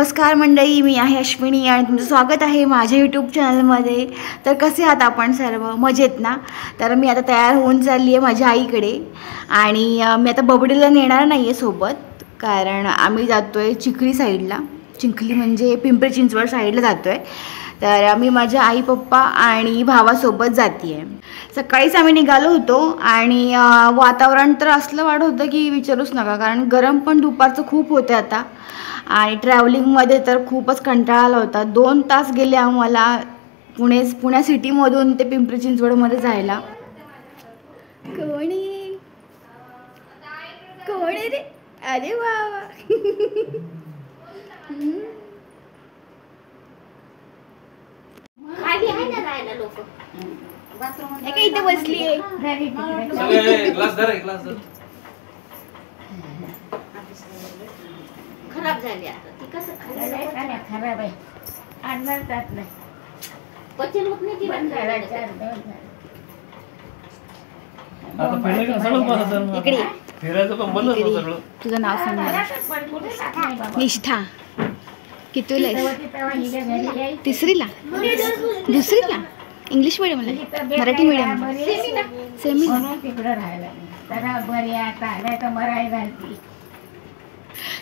नमस्कार मंडळी, मी आहे अश्विनी आणि तुमचं स्वागत आहे माझ्या यूट्यूब चॅनलमध्ये. तर कसे आहात आपण सर्व? मजेत ना? तर मी आता तयार होऊन चालली आहे माझ्या आईकडे आणि मी आता बबडीला नेणार नाही आहे सोबत, कारण आम्ही जातो आहे चिखली साईडला. चिखली म्हणजे पिंपरी चिंचवड साईडला जातो आहे. तर आम्ही माझ्या आई पप्पा आणि भावासोबत जाते आहे. सकाळीच आम्ही निघालो होतो आणि वातावरण तर असलं वाटत होतं की विचारूच नका, कारण गरम पण दुपारचं खूप होतं आता. आणि ट्रॅव्हलिंगमध्ये तर खूपच कंटाळा आला होता. 2 तास गेले आम्हाला पुण्या सिटीमधून ते पिंपरी चिंचवडमध्ये जायला. कोण रे? अरे वा वा. इथे बसली आहे. खराब झाली आता ती. कसं खराब आहे, आणणार जात नाही, पचन होत नाही ती. बंद इकडे तुझं नाव सांग. निष्ठा. कितवीला आहेस? तिसरीला? दुसरीला? इंग्लिश मिडियमला? मराठी मिडियम? सेमी. तिकडं राहायला बरी आता मराय घालती.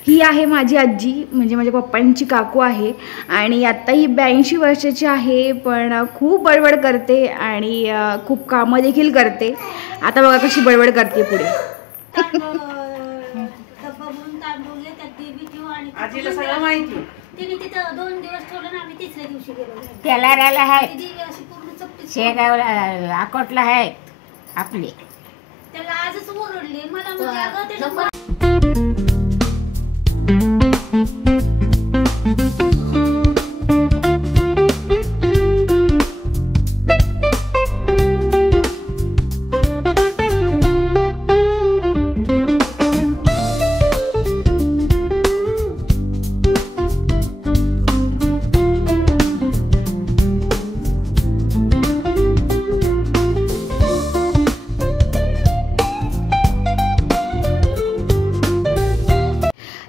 ही आहे माझी आजी, म्हणजे माझ्या पप्पांची काकू आहे आणि आत्ता ही 82 वर्षाची आहे, पण खूप बडबड करते आणि खूप कामं देखील करते. आता बघा कशी बडबड करते पुढे. आजीला सगळं माहिती. तिने तिथं 2 दिवस ठेवलं ना, आम्ही तिसऱ्या दिवशी गेलो. तेलाऱ्याला आहे, शेगावला अकोटला आहे आपले. त्याला आजच ओरडले मला, म्हणजे अगं त्याच्या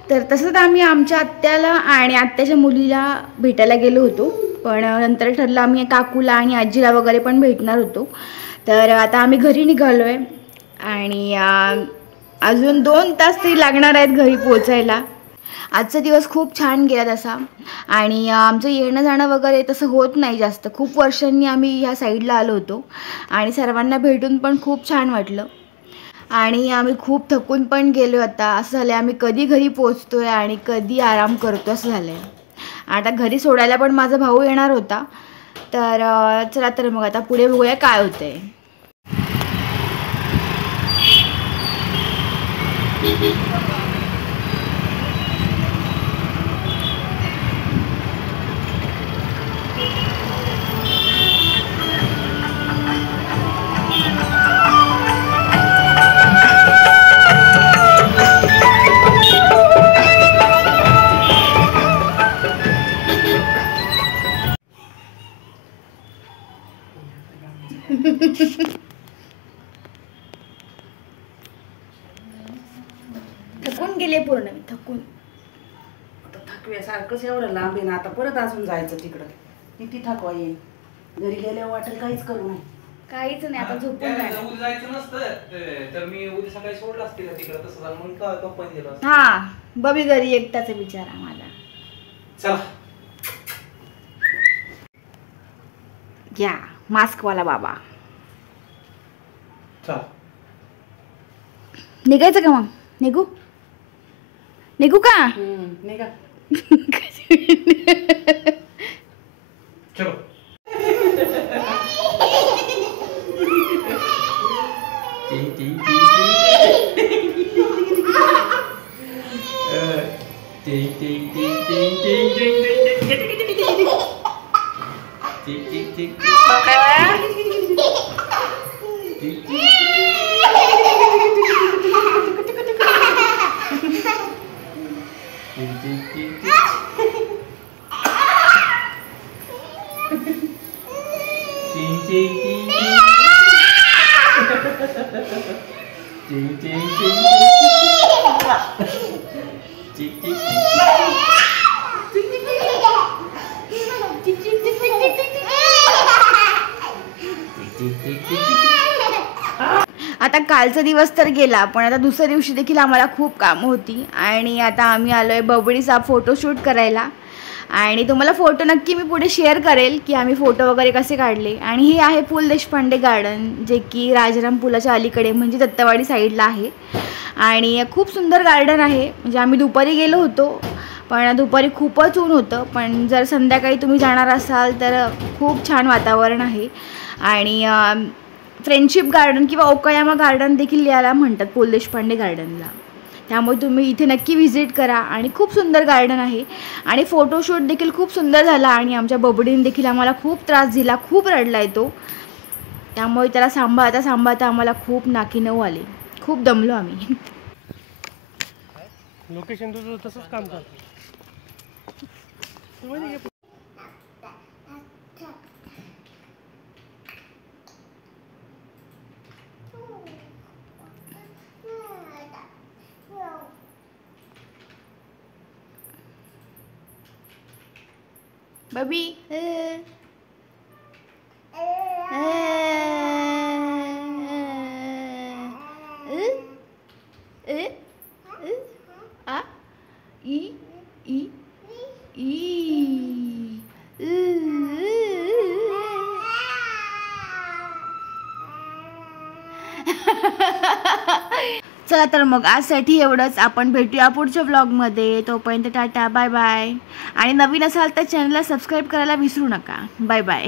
तर तसंच आम्ही आमच्या आत्याला आणि आत्याच्या मुलीला भेटायला गेलो होतो, पण नंतर ठरलं आम्ही काकूला आणि आजीला वगैरे पण भेटणार होतो. तर आता आम्ही घरी निघालो आहे आणि अजून 2 तास तरी लागणार आहेत घरी पोचायला. आजचा दिवस खूप छान गेला तसा, आणि आमचं येणं जाणं वगैरे तसं होत नाही जास्त. खूप वर्षांनी आम्ही ह्या साईडला आलो होतो आणि सर्वांना भेटून पण खूप छान वाटलं. आणि आम्ही खूप थकून पण गेलो. आता असं झालं आम्ही कधी घरी पोचतो आहे आणि कधी आराम करतो असं झालं आहे. आता घरी सोडायला पण माझा भाऊ येणार होता. तर चला तर मग आता पुढे बघूया काय होतं आहे. थकून गेले पूर्ण मी, थकून. आता थकव्यासारखंच एवढं लांब आहे ना, आता परत अजून जायचं तिकडं. किती थकवा येईल. घरी गेल्यावर वाटेल काहीच करू नाही. काहीच नाही, आता झोपून उद्या जायचं नसतं तर मी उद्या सकाळी सोडलं असतील तिकडं. तसं झालं मग काय कंपनी गेलो. हा, बबी घरी एकटाच बिचारा माझा. चला या मास्कवाला बाबा. चला निघायचं का? मग निघू का? निघा. चलो. आता कालचा दिवस तर गेला, पण आता दुसऱ्या दिवशी देखील आम्हाला खूप कामं होती आणि आता आम्ही आलो आहे बबडीचा फोटोशूट करायला. आणि तुम्हाला फोटो नक्की मी पुढे शेअर करेल की आम्ही फोटो वगैरे कसे काढले. आणि हे आहे पु ल देशपांडे गार्डन, जे की राजाराम पुलाच्या अलीकडे म्हणजे दत्तवाडी साईडला आहे. आणि खूप सुंदर गार्डन आहे. म्हणजे आम्ही दुपारी गेलो होतो, पण दुपारी खूपच ऊन होतं. पण जर संध्याकाळी तुम्ही जाणार असाल तर खूप छान वातावरण आहे. आणि फ्रेंडशिप गार्डन किंवा ओकायामा गार्डन देखील याला म्हणतात, पु ल देशपांडे गार्डनला. त्यामुळे तुम्ही इथे नक्की व्हिजिट करा. आणि खूप सुंदर गार्डन आहे. आणि फोटोशूट देखील खूप सुंदर झाला. आणि आमच्या बबडीने देखील आम्हाला खूप त्रास दिला, खूप रडला तो. त्यामुळे त्याला सांभाळता सांभाळता आम्हाला खूप नाकी नऊ आले, खूप दमलो आम्ही. लोकेशन तुझं तसंच काम कर. बबी आ ई ई ई चला तर मग आजसाठी एवढंच. आपण भेटूया पुढच्या व्लॉगमध्ये. तोपर्यंत टाटा, बाय बाय. आणि नवीन असाल तर चॅनलला सबस्क्राईब करायला विसरू नका. Bye bye.